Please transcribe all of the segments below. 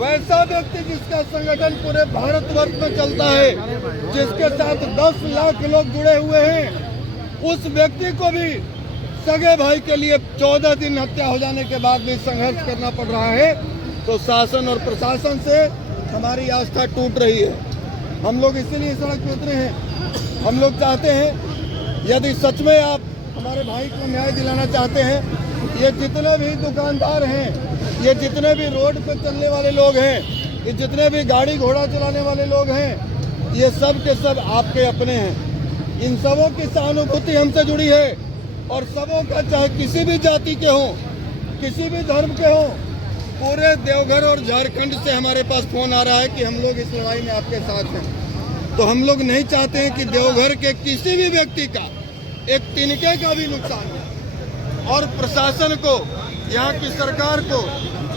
वैसा व्यक्ति जिसका संगठन पूरे भारतवर्ष में चलता है, जिसके साथ 10 लाख लोग जुड़े हुए हैं, उस व्यक्ति को भी सगे भाई के लिए 14 दिन हत्या हो जाने के बाद भी संघर्ष करना पड़ रहा है। तो शासन और प्रशासन से हमारी आस्था टूट रही है। हम लोग इसीलिए सड़क पे उतरे हैं। हम लोग चाहते हैं, यदि सच में आप हमारे भाई को न्याय दिलाना चाहते हैं, ये जितने भी दुकानदार हैं, ये जितने भी रोड पे चलने वाले लोग हैं, ये जितने भी गाड़ी घोड़ा चलाने वाले लोग हैं, ये सब के सब आपके अपने हैं। इन सबों की सहानुभूति हमसे जुड़ी है और सबों का, चाहे किसी भी जाति के हों, किसी भी धर्म के हों, पूरे देवघर और झारखंड से हमारे पास फोन आ रहा है कि हम लोग इस लड़ाई में आपके साथ हैं। तो हम लोग नहीं चाहते हैं कि देवघर के किसी भी व्यक्ति का एक तिनके का भी नुकसान हो और प्रशासन को, यहाँ की सरकार को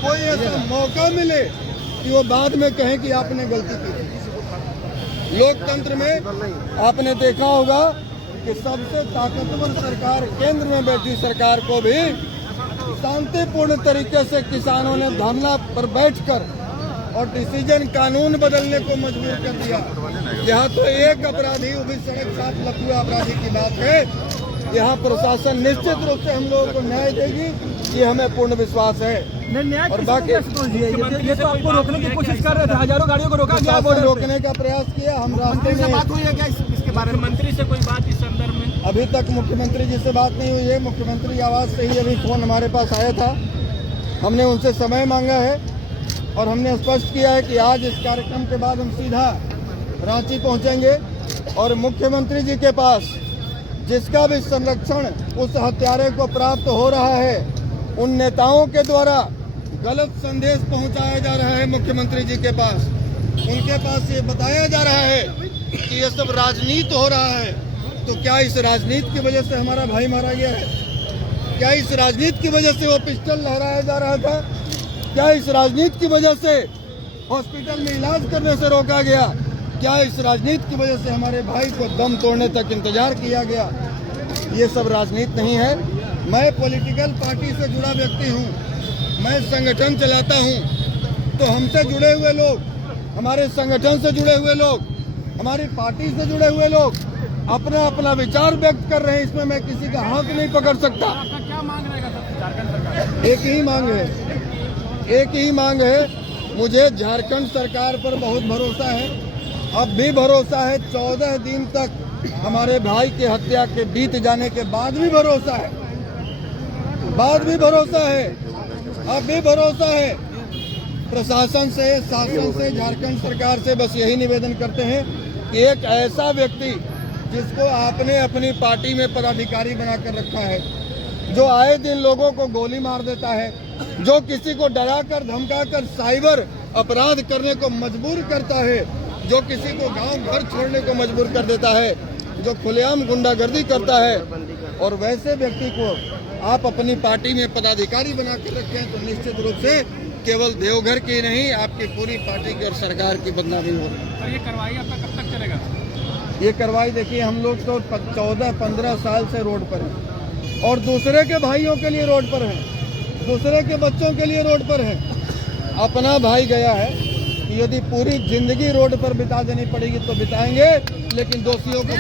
कोई ऐसा मौका मिले कि वो बाद में कहें कि आपने गलती की। लोकतंत्र में आपने देखा होगा कि सबसे ताकतवर सरकार, केंद्र में बैठी सरकार को भी शांतिपूर्ण तरीके से किसानों ने धरना पर बैठकर और डिसीजन कानून बदलने को मजबूर कर दिया। यहाँ तो एक अपराधी, वो भी सड़क साफ लफुआ अपराधी की बात है। यहाँ प्रशासन निश्चित रूप से हम लोगों को न्याय देगी, ये हमें पूर्ण विश्वास है। और बाकी ये तो आपको रोकने की कोशिश कर रहे थे, हजारों गाड़ियों को रोका गया, रोकने का प्रयास किया। हम रास्ते में बात हुई है क्या इसके बारे में? मंत्री से कोई बात इस संदर्भ में? अभी तक मुख्यमंत्री जी से बात नहीं हुई है। मुख्यमंत्री आवास से ही अभी फोन हमारे पास आया था। हमने उनसे समय मांगा है और हमने स्पष्ट किया है कि आज इस कार्यक्रम के बाद हम सीधा रांची पहुंचेंगे और मुख्यमंत्री जी के पास जिसका भी संरक्षण उस हत्यारे को प्राप्त हो रहा है, उन नेताओं के द्वारा गलत संदेश पहुंचाया जा रहा है मुख्यमंत्री जी के पास। उनके पास ये बताया जा रहा है कि ये सब राजनीति हो रहा है। तो क्या इस राजनीति की वजह से हमारा भाई मारा गया है? क्या इस राजनीति की वजह से वो पिस्टल लहराया जा रहा था? क्या इस राजनीति की वजह से हॉस्पिटल में इलाज करने से रोका गया? क्या इस राजनीति की वजह से हमारे भाई को दम तोड़ने तक इंतजार किया गया? ये सब राजनीति नहीं है। मैं पॉलिटिकल पार्टी से जुड़ा व्यक्ति हूँ, मैं संगठन चलाता हूँ। तो हमसे जुड़े हुए लोग, हमारे संगठन से जुड़े हुए लोग, हमारी पार्टी से जुड़े हुए लोग अपना अपना विचार व्यक्त कर रहे हैं। इसमें मैं किसी का हक नहीं पकड़ सकता। आपका क्या मांग रहेगा झारखंड सरकार? एक ही मांग है, एक ही मांग है। मुझे झारखंड सरकार पर बहुत भरोसा है, अब भी भरोसा है। 14 दिन तक हमारे भाई की हत्या के बीत जाने के बाद भी भरोसा है, अब भी भरोसा है। प्रशासन से, शासन से, झारखंड सरकार से बस यही निवेदन करते हैं कि एक ऐसा व्यक्ति जिसको आपने अपनी पार्टी में पदाधिकारी बनाकर रखा है, जो आए दिन लोगों को गोली मार देता है, जो किसी को डराकर धमकाकर साइबर अपराध करने को मजबूर करता है, जो किसी को गांव घर छोड़ने को मजबूर कर देता है, जो खुलेआम गुंडागर्दी करता है, और वैसे व्यक्ति को आप अपनी पार्टी में पदाधिकारी बना कर रखे हैं, तो निश्चित रूप से केवल देवघर की नहीं, आपकी पूरी पार्टी की और सरकार की बदनामी हो रही है। और ये कार्रवाई आपका कब तक चलेगा? ये कार्रवाई देखिए, हम लोग तो 14-15 साल से रोड पर हैं और दूसरे के भाइयों के लिए रोड पर हैं, दूसरे के बच्चों के लिए रोड पर हैं। अपना भाई गया है, यदि पूरी जिंदगी रोड पर बिता देनी पड़ेगी तो बिताएंगे, लेकिन दोषियों को